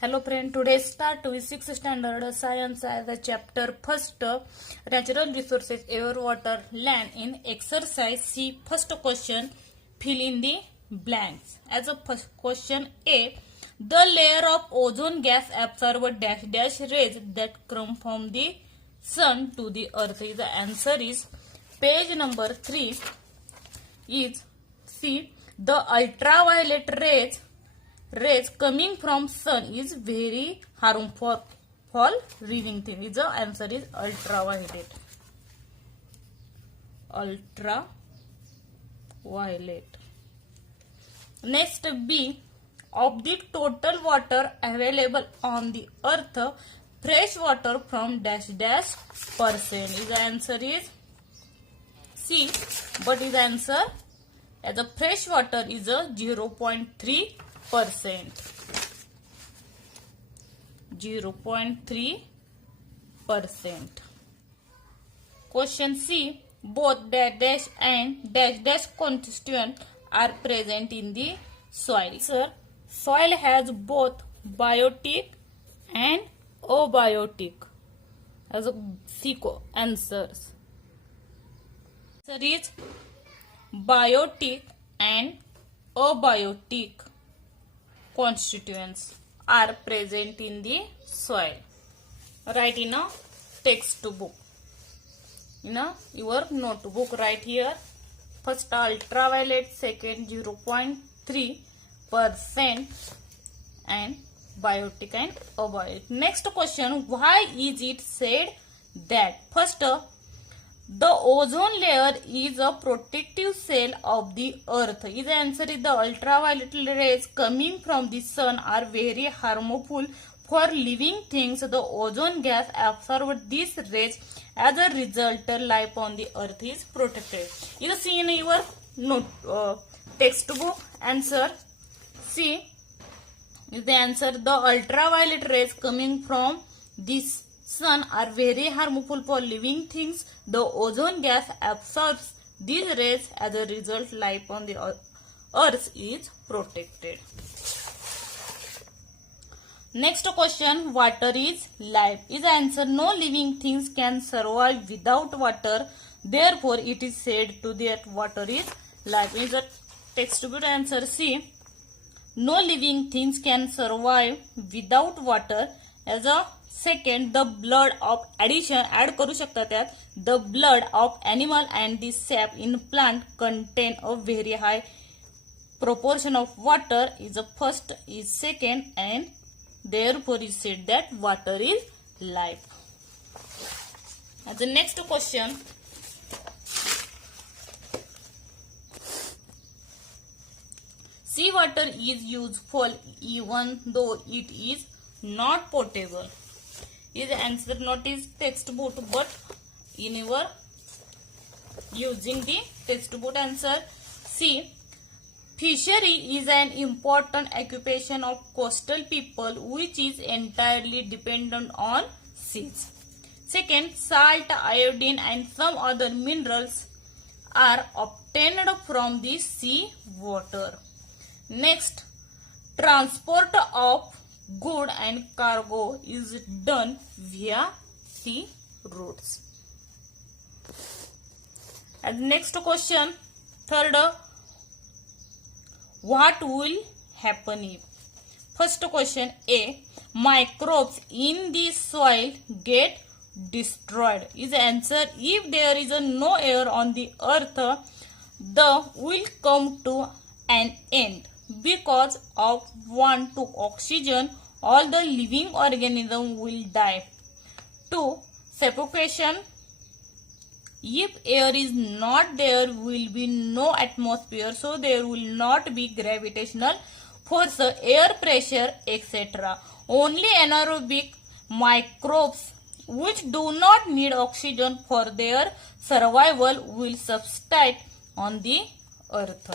Hello friend, today start with 6th standard science as a chapter first natural resources air, water, land in exercise C. First question, fill in the blanks. As a first question A, the layer of ozone gas absorb dash dash rays that come from the sun to the earth. The answer is page number 3 is C. The ultraviolet rays coming from sun is very harmful for living things. The answer is ultraviolet. Next B, of the total water available on the earth, fresh water from dash dash percent. The answer is C, but his answer as a fresh water is a 0.3%. 0.3%. Question C, both dash dash and dash dash constituent are present in the soil. Sir, soil has both biotic and abiotic as a C answers. Answer is biotic and abiotic constituents are present in the soil. Write in a textbook. In your notebook, write here. First ultraviolet, second 0.3%, and biotic and abiotic. Next question, why is it said that first the ozone layer is a protective cell of the earth? His answer is the ultraviolet rays coming from the sun are very harmful for living things. The ozone gas absorbs these rays. As a result, life on the earth is protected. You see in your textbook. Answer C is the answer. The ultraviolet rays coming from this sun are very harmful for living things. The ozone gas absorbs these rays. As a result, life on the earth is protected. Next question, water is life. Is answer, no living things can survive without water. Therefore, it is said to that water is life. Is a textbook answer C. No living things can survive without water. As a second, the blood of addition add करू शकता त्यात. The blood of animal and the sap in plant contain a very high proportion of water. Is a first, is second, and therefore is said that water is life. As the next question, sea water is useful even though it is not potable. Is answer not is textbook but in your using the textbook. Answer C. Fishery is an important occupation of coastal people which is entirely dependent on seas. Second, salt, iodine and some other minerals are obtained from the sea water. Next, transport of good and cargo is done via sea routes. And next question, third, what will happen if? First question A, microbes in the soil get destroyed. Is answer, if there is no air on the earth, the will come to an end. Because of want to oxygen, all the living organisms will die. 2. Suffocation. If air is not there, will be no atmosphere, so there will not be gravitational force, air pressure, etc. Only anaerobic microbes which do not need oxygen for their survival will subsist on the earth.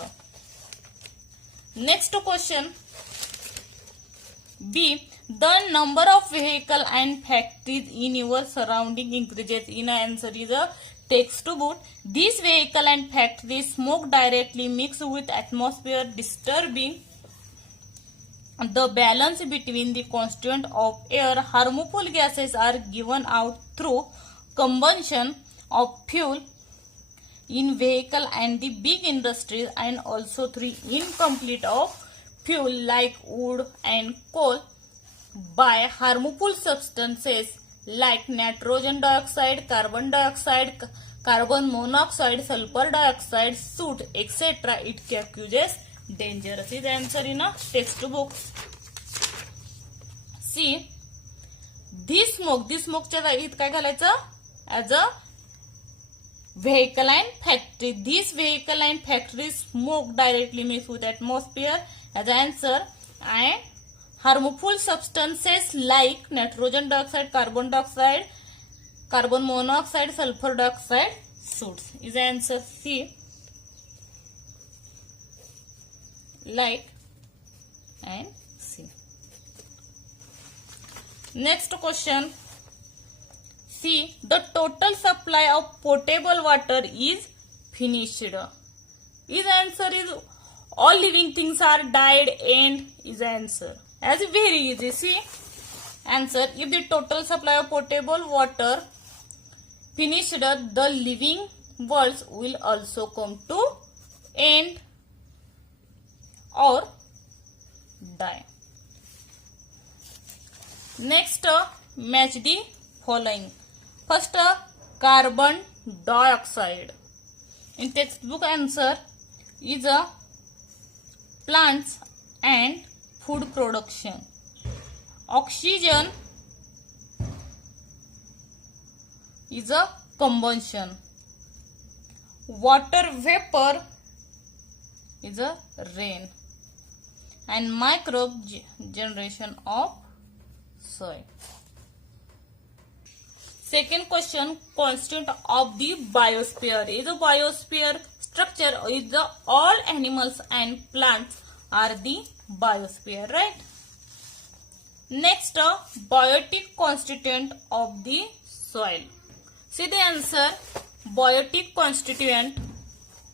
Next question B, the number of vehicles and factories in your surrounding increases. In answer is a textbook. These vehicles and factories smoke directly mix with atmosphere disturbing the balance between the constituent of air. Harmful gases are given out through combustion of fuel in vehicle and the big industries, and also through incomplete of fuel like wood and coal by harmful substances like nitrogen dioxide, carbon dioxide, carbon monoxide, sulfur dioxide, soot, etc. It causes dangerous. Is the answer in a textbook. See, this smokeच्या जागेत काय घालायचं? As a vehicle and factory. This vehicle and factory smoke directly mix with atmosphere as an answer. And harmful substances like nitrogen dioxide, carbon dioxide, carbon monoxide, sulfur dioxide, soot. Is the answer C. Like and C. Next question. See, the total supply of potable water is finished. Is answer is all living things are died and is answer. As very easy. See, answer, if the total supply of potable water finished, the living worlds will also come to end or die. Next, match the following. First, carbon dioxide. In textbook answer is a plants and food production. Oxygen is a combustion. Water vapor is a rain. And microbe generation of soil. Second question, constituent of the biosphere. Is a biosphere structure is the all animals and plants are the biosphere, right? Next, biotic constituent of the soil. See the answer, biotic constituent.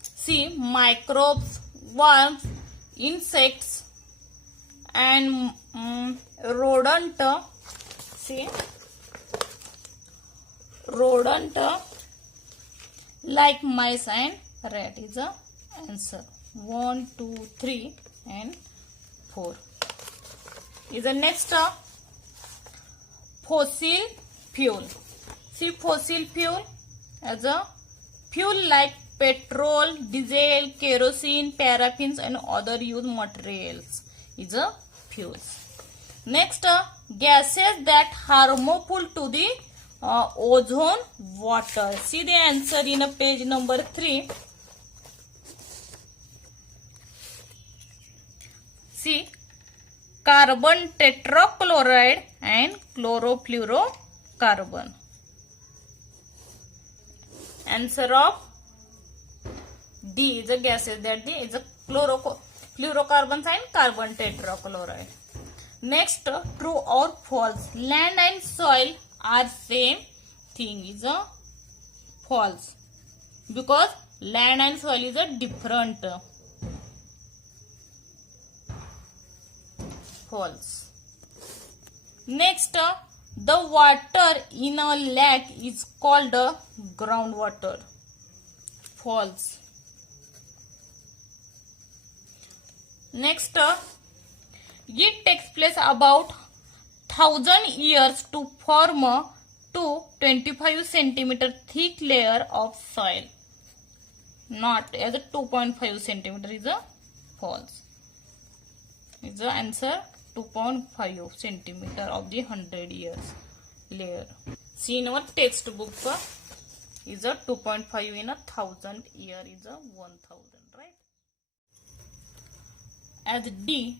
See, microbes, worms, insects, and rodent. See, rodent like mice and rat is the answer. 1, 2, 3 and 4 is the next. Fossil fuel. See, fossil fuel as a fuel like petrol, diesel, kerosene, paraffins and other used materials is a fuels. Next, gases that harmful to the ozone water. See the answer in page number 3. See, carbon tetrachloride and chlorofluorocarbon. Answer of D is a gases that the is a fluorocarbons and carbon tetrachloride. Next, true or false. Land and soil are same thing is a false, because land and soil is a different. False. Next, the water in a lake is called groundwater. False. Next, it takes place about 1000 years to form a 25 centimeter thick layer of soil. Not as a 2.5 centimeter is a false. Is the answer 2.5 centimeter of the 100 years layer. See in our textbook is a 2.5 in a 1000 year is a 1000, right? As D,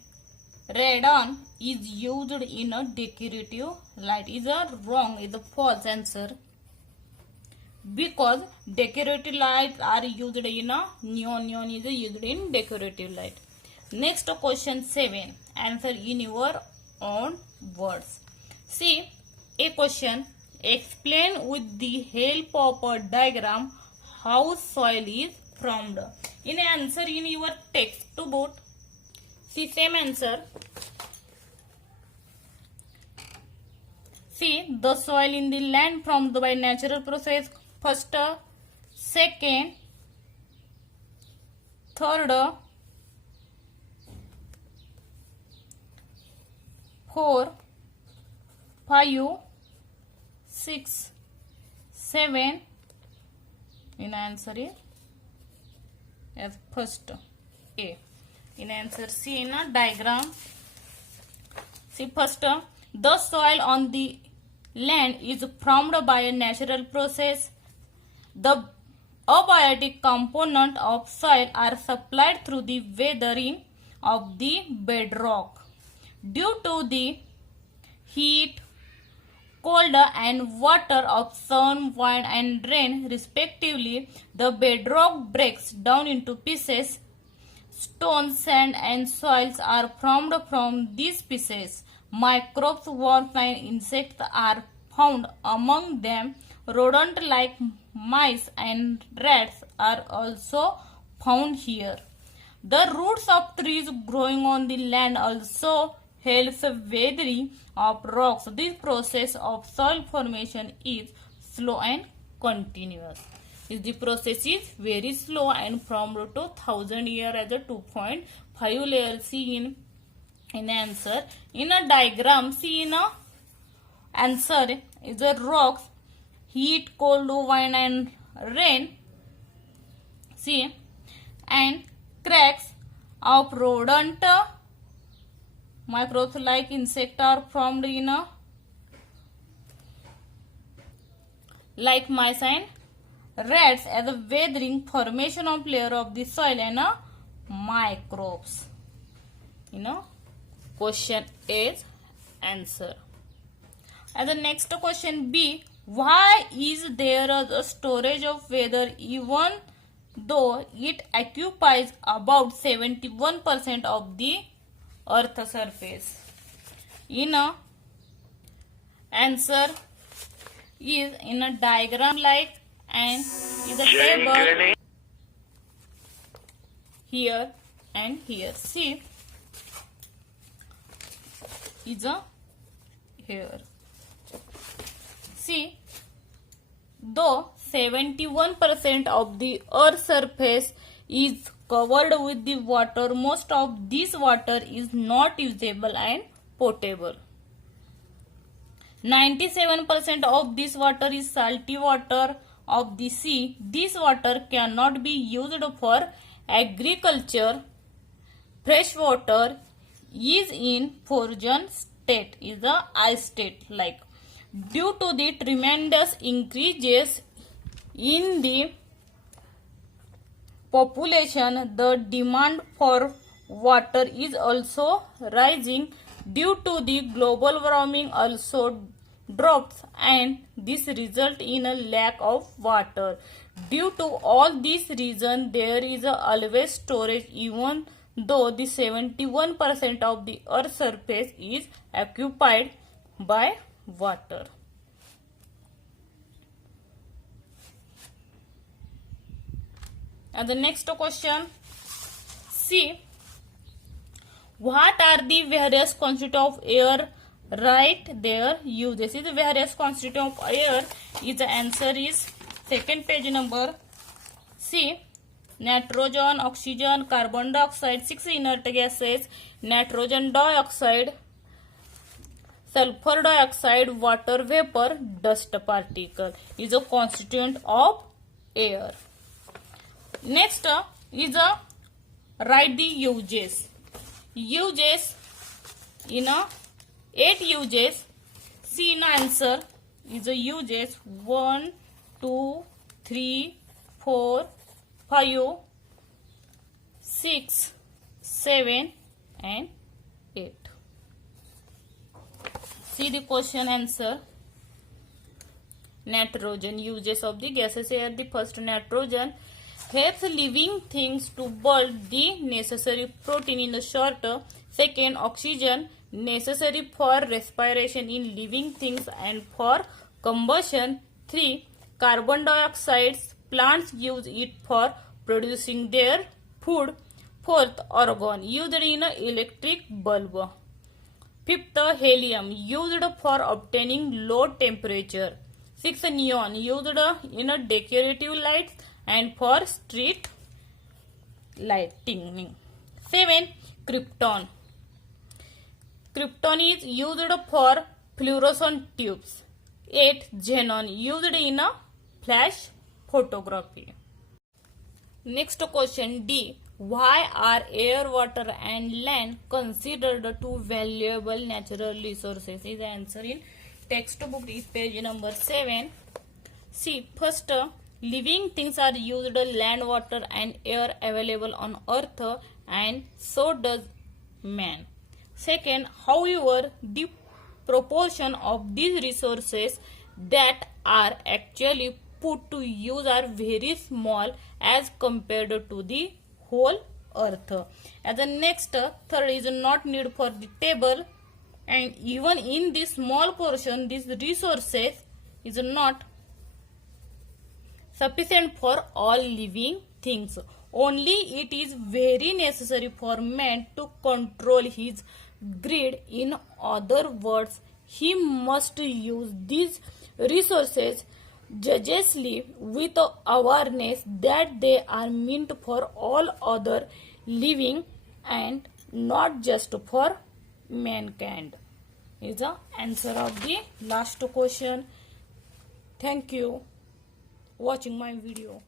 radon is used in a decorative light is a wrong, is a false answer, because decorative lights are used in a neon is used in decorative light. Next question 7, answer in your own words. See a question, explain with the help of a diagram how soil is formed. In answer in your textbook. See same answer, See the soil in the land formed by natural process. First, second, third, four, 5, 6, 7. In answer is as first A. In answer C in a diagram. See first, the soil on the land is formed by a natural process. The abiotic component of soil are supplied through the weathering of the bedrock. Due to the heat, cold and water of sun, wind and rain respectively, the bedrock breaks down into pieces. Stones, sand and soils are formed from these pieces. Microbes, worms and insects are found among them. Rodents like mice and rats are also found here. The roots of trees growing on the land also helps weathering of rocks. This process of soil formation is slow and continuous. The process is very slow and from 2000 year as a 2.5 layer. See in answer. In a diagram, see in a answer is a rocks, heat, cold, wind and rain. See, and cracks of rodent, microbes like insect are formed in a like mice and rats as a weathering formation of layer of the soil and microbes. Question is answer. And the next question B. Why is there a storage of weather even though it occupies about 71% of the earth's surface? Answer is in a diagram like and is a table here and here. See is a here. See, though 71% of the earth's surface is covered with the water, most of this water is not usable and potable. 97% of this water is salty water of the sea. This water cannot be used for agriculture. Fresh water is in frozen state, is the ice state like. Due to the tremendous increases in the population, the demand for water is also rising. Due to the global warming also drops and this result in a lack of water. Due to all these reasons, there is always storage even though the 71% of the earth's surface is occupied by water. And the next question, see, what are the various constituents of air? Write their uses. Is the various constituents of air is the answer is second page number. See, nitrogen, oxygen, carbon dioxide, 6 inert gases, nitrogen dioxide, sulfur dioxide, water vapor, dust particle is a constituent of air. Next is write the uses. Uses in 8 uses. See in answer is a uses 1, 2, 3, 4, 5, 6, 7 and 8. See the question answer. Nitrogen, uses of the gases here. The first, nitrogen helps living things to build the necessary protein in the short. Second, oxygen, necessary for respiration in living things and for combustion. 3, carbon dioxide, plants use it for producing their food. Fourth, argon, used in an electric bulb. Fifth, helium used for obtaining low temperature. Sixth, neon used in a decorative lights and for street lighting. 7, krypton. Krypton is used for fluorescent tubes. 8, xenon used in a flash photography. Next question D. Why are air, water and land considered two valuable natural resources? Is the answer in textbook is page number 7. See, first, living things are used land, water and air available on earth, and so does man. Second, however, the proportion of these resources that are actually put to use are very small as compared to the whole earth. And the next, third is not need for the table, and even in this small portion these resources is not sufficient for all living things. Only it is very necessary for man to control his greed. In other words, he must use these resources judiciously with awareness that they are meant for all other living and not just for mankind. Is the answer of the last question. Thank you watching my video.